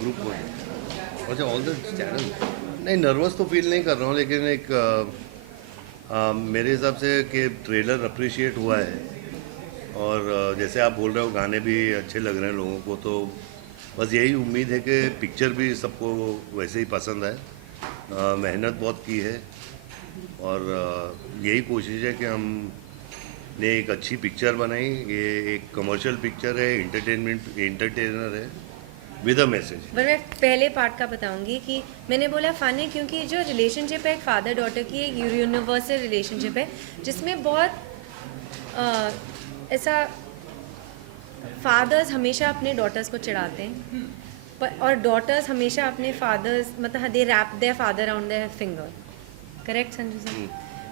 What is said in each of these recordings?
Group अच्छा all the channel नहीं nervous तो फील नहीं कर रहा हूँ लेकिन एक मेरे हिसाब से कि ट्रेलर अप्रिशिएट हुआ है और जैसे आप बोल रहे हो गाने भी अच्छे लग रहे हैं लोगों को तो बस यही उम्मीद है कि पिक्चर भी सबको वैसे ही पसंद आए। मेहनत बहुत की है और यही कोशिश है कि हम ने एक अच्छी पिक्चर बनाई। ये एक कमर्शियल पिक्चर है, एंटरटेनर है विद अ मैसेज। पर मैं पहले पार्ट का बताऊंगी कि मैंने बोला फन है क्योंकि जो रिलेशनशिप है एक फादर डॉटर की एक यूनिवर्सल रिलेशनशिप है जिसमें बहुत ऐसा फादर्स हमेशा अपने डॉटर्स को चिढ़ाते हैं और डॉटर्स हमेशा अपने फादर्स मतलब they wrap their father around their finger. Correct Sanju sir?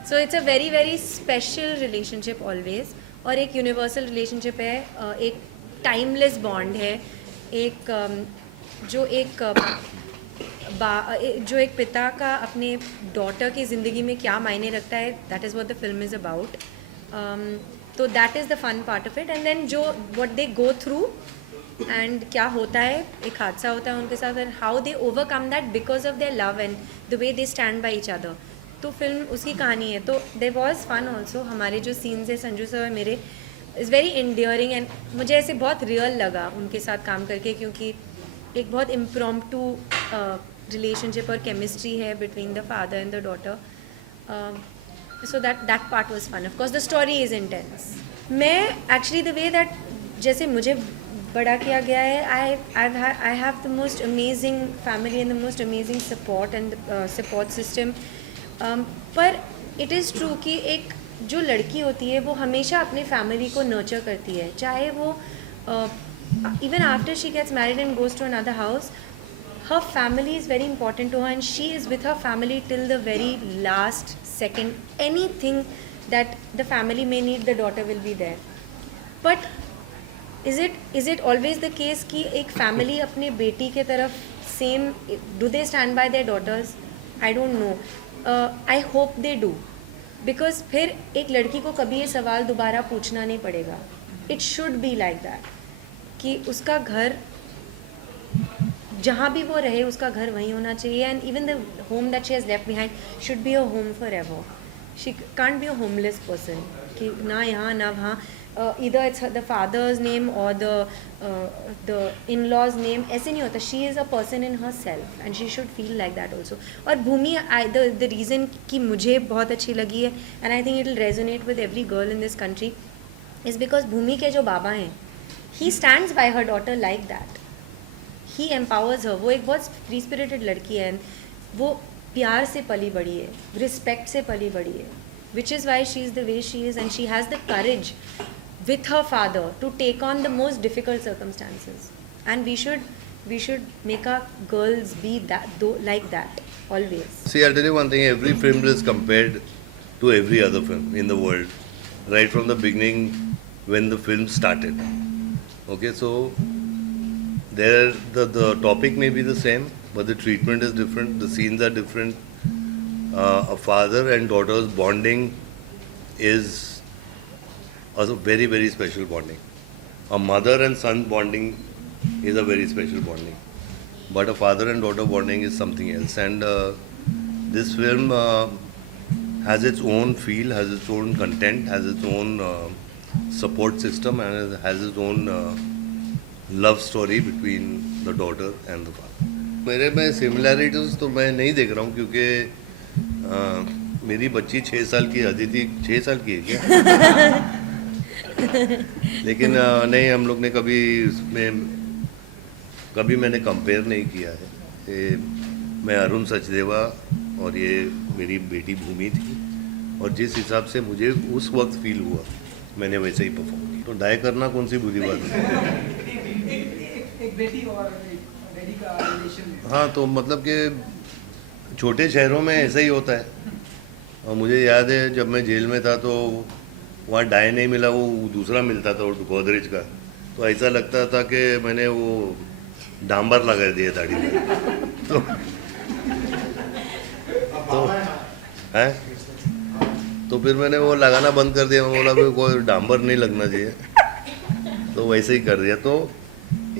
So it's a very very special relationship always और एक यूनिवर्सल रिलेशनशिप है, एक टाइमलेस बॉन्ड है, एक जो एक पिता का अपने डॉटर की ज़िंदगी में क्या मायने रखता है, that is what the film is about. तो that is the fun part of it and then जो what they go through and क्या होता है, एक हादसा होता है उनके साथ and how they overcome that because of their love and the way they stand by each other. तो फिल्म उसकी कहानी है। तो देयर वाज फन ऑल्सो। हमारे जो सीन्स है संजू सर और मेरे इज़ वेरी इंडियरिंग एंड मुझे ऐसे बहुत रियल लगा उनके साथ काम करके क्योंकि एक बहुत इम्प्रॉम्प्टू रिलेशनशिप और केमिस्ट्री है between the father and the daughter. So that part was fun. Of course the story is intense. मैं एक्चुअली द वे दैट जैसे मुझे बड़ा किया गया है, I have the most amazing family and the most amazing support and support system. पर it is true कि एक जो लड़की होती है वो हमेशा अपने फैमिली को नर्चर करती है, चाहे वो even after she gets married and goes to another house, her family is very important to her and she is with her family till the very last second. Anything that the family may need, the daughter will be there. But is it always the case कि एक family अपने बेटी के तरफ same, do they stand by their daughters? I don't know. I hope they do. Because फिर एक लड़की को कभी ये सवाल दोबारा पूछना नहीं पड़ेगा. It should be like that. कि उसका घर जहाँ भी वो रहे उसका घर वहीं होना चाहिए and even the home that she has left behind should be a home for ever. She can't be a homeless person कि ना यहाँ ना वहाँ. Either it's the father's name और द इन लॉज नेम, ऐसे नहीं होता. She is a person in her self and she should feel like that also. और भूमि द रीज़न कि मुझे बहुत अच्छी लगी है and I think it will resonate with every girl in this country is because Bhumi के जो बाबा हैं, he stands by her daughter like that. He empowers her. वो एक बहुत फ्री स्पिरिटेड लड़की है एंड वो प्यार से पली बड़ी है, रिस्पेक्ट से पली बड़ी है, which is why she is the way she is and she has the courage with her father to take on the most difficult circumstances. And we should make our girls be that like that always. See, I'll tell you one thing, every film is compared to every other film in the world right from the beginning when the film started. Okay, so there the topic may be the same but the treatment is different, the scenes are different. A father and daughter's bonding is also very very special bonding. A mother and son bonding is a very special bonding, but a father and daughter bonding is something else. And this film has its own feel, has its own content, has its own support system, and has its own love story between the daughter and the father. मेरे में similarities तो मैं नहीं देख रहा हूँ क्योंकि मेरी बच्ची 6 साल की, अदिति 6 साल की है क्या? लेकिन नहीं, हम लोग ने कभी उसमें कभी मैंने कंपेयर नहीं किया है. मैं अरुण सचदेवा और ये मेरी बेटी भूमि थी और जिस हिसाब से मुझे उस वक्त फील हुआ मैंने वैसे ही परफॉर्म किया. तो डाई करना कौन सी बुरी बात है? एक बेटी और डैडी का रिलेशन. हाँ, तो मतलब कि छोटे शहरों में ऐसा ही होता है और मुझे याद है जब मैं जेल में था तो वहाँ डाई नहीं मिला, वो दूसरा मिलता था, वो गोदरेज का। तो ऐसा लगता था कि मैंने वो डांबर लगा दिया दाढ़ी में। तो है तो फिर मैंने वो लगाना बंद कर दिया। मैं बोला भाई कोई डांबर नहीं लगना चाहिए, तो वैसे ही कर दिया। तो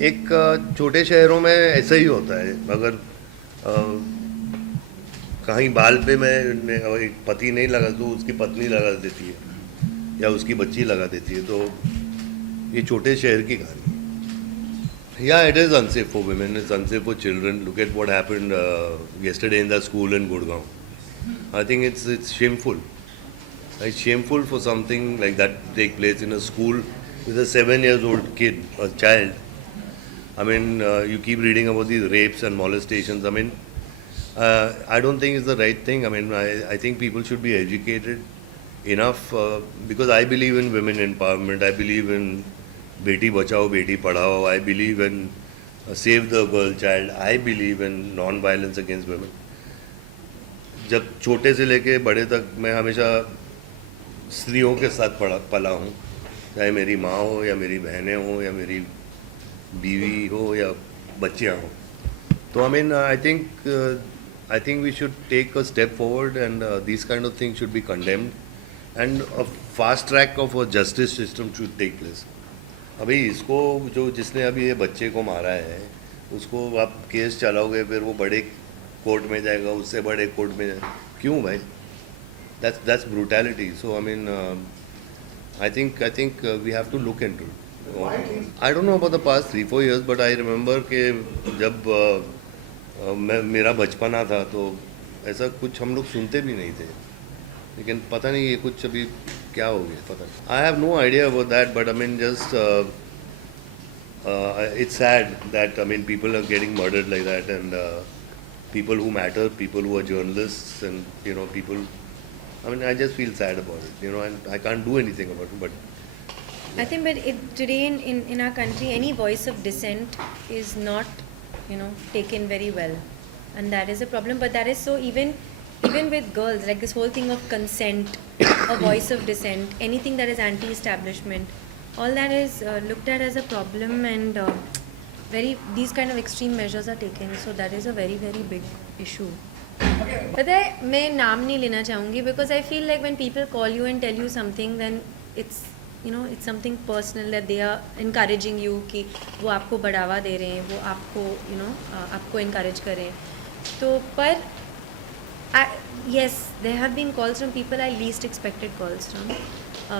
एक छोटे शहरों में ऐसा ही होता है। अगर कहीं बाल पे मैं एक पति नहीं लगा तो उसकी पत्नी लगा देती है या उसकी बच्ची लगा देती है। तो ये छोटे शहर की कहानी है। या it is unsafe for women, it's unsafe for children. Look at what happened yesterday in the school in Gurgaon. I think it's shameful. It's shameful for something like that to take place in a school with a 7-year-old kid, a child. I mean, you keep reading about these rapes and molestations. I mean, I don't think it's the right thing. I mean, I think people should be educated enough because I believe in women empowerment. I believe in Beti Bachao, Beti Padhao. I believe in save the girl child. I believe in non-violence against women. जब छोटे से लेके बड़े तक मैं हमेशा स्त्रियों के साथ पला हूँ, चाहे मेरी माँ हो या मेरी बहनें हो या मेरी बीवी हो या बच्चियाँ हो। तो I think we should take a step forward and these kind of things should be condemned and a fast track of a justice system should take place. अभी इसको जो जिसने अभी ये बच्चे को मारा है उसको आप केस चलाओगे, फिर वो बड़े कोर्ट में जाएगा, उससे बड़े कोर्ट में जाएगा। क्यों भाई? That's brutality. So I mean, I think we have to look into it. I don't know about the past 3-4 years, but I remember कि जब मेरा बचपना था तो ऐसा कुछ हम लोग सुनते भी नहीं थे, लेकिन पता नहीं ये कुछ अभी क्या हो गया, पता नहीं। I have no idea about that, but I mean just it's sad that I mean people are getting murdered like that and people who matter, people who are journalists and you know people. I mean I just feel sad about it, you know, and I can't do anything about it. But I think, but today in our country, any voice of dissent is not, taken very well, and that is a problem. But that is so even with girls, like this whole thing of consent, a voice of dissent, anything that is anti-establishment, all that is looked at as a problem, and these kind of extreme measures are taken. So that is a very very big issue. पता है मैं नाम नहीं लेना चाहूँगी because I feel like when people call you and tell you something then it's it's something personal that they are encouraging you कि वो आपको बढ़ावा दे रहे हैं, वो आपको आपको encourage कर रहे हैं। तो पर yes, there have been calls from people I least expected calls from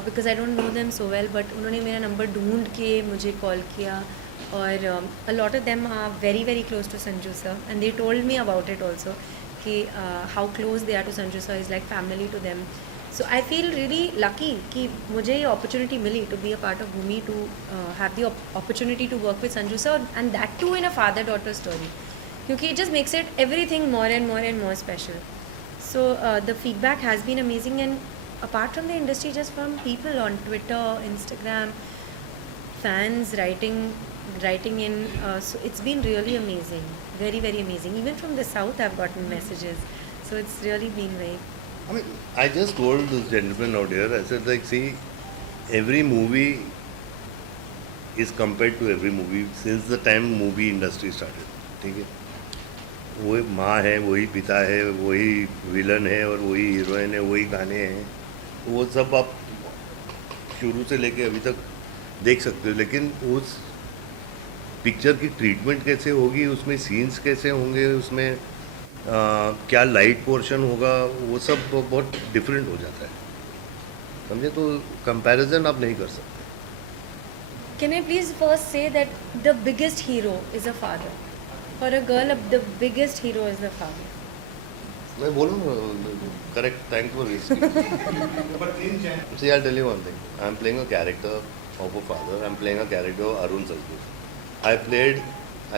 because I don't know them so well, but उन्होंने मेरा नंबर ढूंढ के मुझे कॉल किया और a lot of them are very very close to Sanju sir and they told me about it also कि how close they are to Sanju sir is like family to them. So I feel really lucky कि मुझे ये opportunity milli to be a part of Bhumi, to have the opportunity to work with Sanju sir and that too in a father-daughter story, क्योंकि it just makes it everything more and more and more special. So the feedback has been amazing, and apart from the industry, just from people on Twitter, Instagram, fans writing in, so it's been really amazing, very very amazing. Even from the south I've gotten messages, so it's really been very. I mean, I just told this gentleman out here, I said like, see, every movie is compared to every movie since the time movie industry started. ठीक है, वही माँ है, वही पिता है, वही villain है और वही हीरोइन है, वही गाने हैं, वो सब आप शुरू से लेके अभी तक देख सकते हो। लेकिन उस पिक्चर की ट्रीटमेंट कैसे होगी, उसमें सीन्स कैसे होंगे, उसमें क्या लाइट पोर्शन होगा, वो सब बहुत डिफरेंट हो जाता है, समझे? तो कंपैरिजन आप नहीं कर सकते। Can I please first say that the biggest hero is a father. For a girl, the biggest hero is the father. मैं बोलूँ correct, thanks for listening. See, I'll tell you one thing. I'm playing a character of a father. I'm playing a character of Arun Salgu. I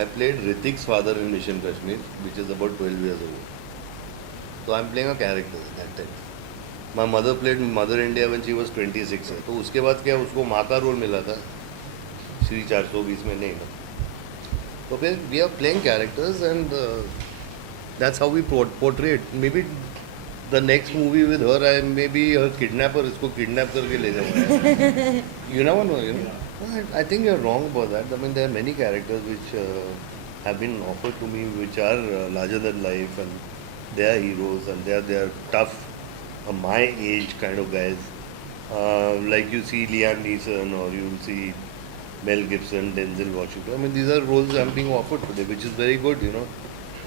played Ritik's father in Mission Kashmir, which is about 12 years old. So I'm playing a character that time. My mother played Mother India when she was 26. तो उसके बाद क्या उसको माँ का role मिला था, श्री 420 में नहीं था। तो फिर we are playing characters and that's how we portray it. Maybe the next movie with her I may be her kidnapper, इसको किडनैप करके ले जाऊंगा. You never know, you know. I think you're wrong about that. I mean, there are many characters which have been offered to me, which are larger than life, and they are heroes, and they are tough, my age kind of guys. Like you see Liam Neeson, or you see Mel Gibson, Denzel Washington. I mean, these are roles I'm being offered today, which is very good, you know.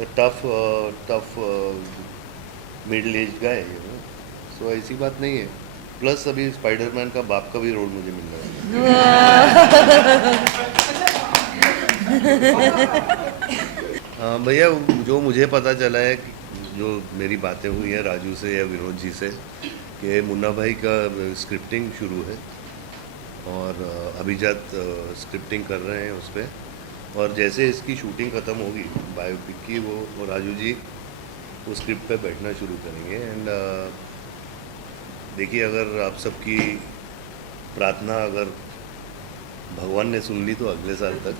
A tough middle-aged guy, you know. So ऐसी बात नहीं है. Plus अभी Spiderman का बाप का भी role मुझे मिल रहा है. भैया जो मुझे पता चला है, जो मेरी बातें हुई हैं राजू से या विनोद जी से, कि मुन्ना भाई का स्क्रिप्टिंग शुरू है और अभिजात स्क्रिप्टिंग कर रहे हैं उस पर. और जैसे इसकी शूटिंग ख़त्म होगी बायोपिक की, वो राजू जी वो स्क्रिप्ट पे बैठना शुरू करेंगे. एंड देखिए, अगर आप सबकी प्रार्थना अगर भगवान ने सुन ली तो अगले साल तक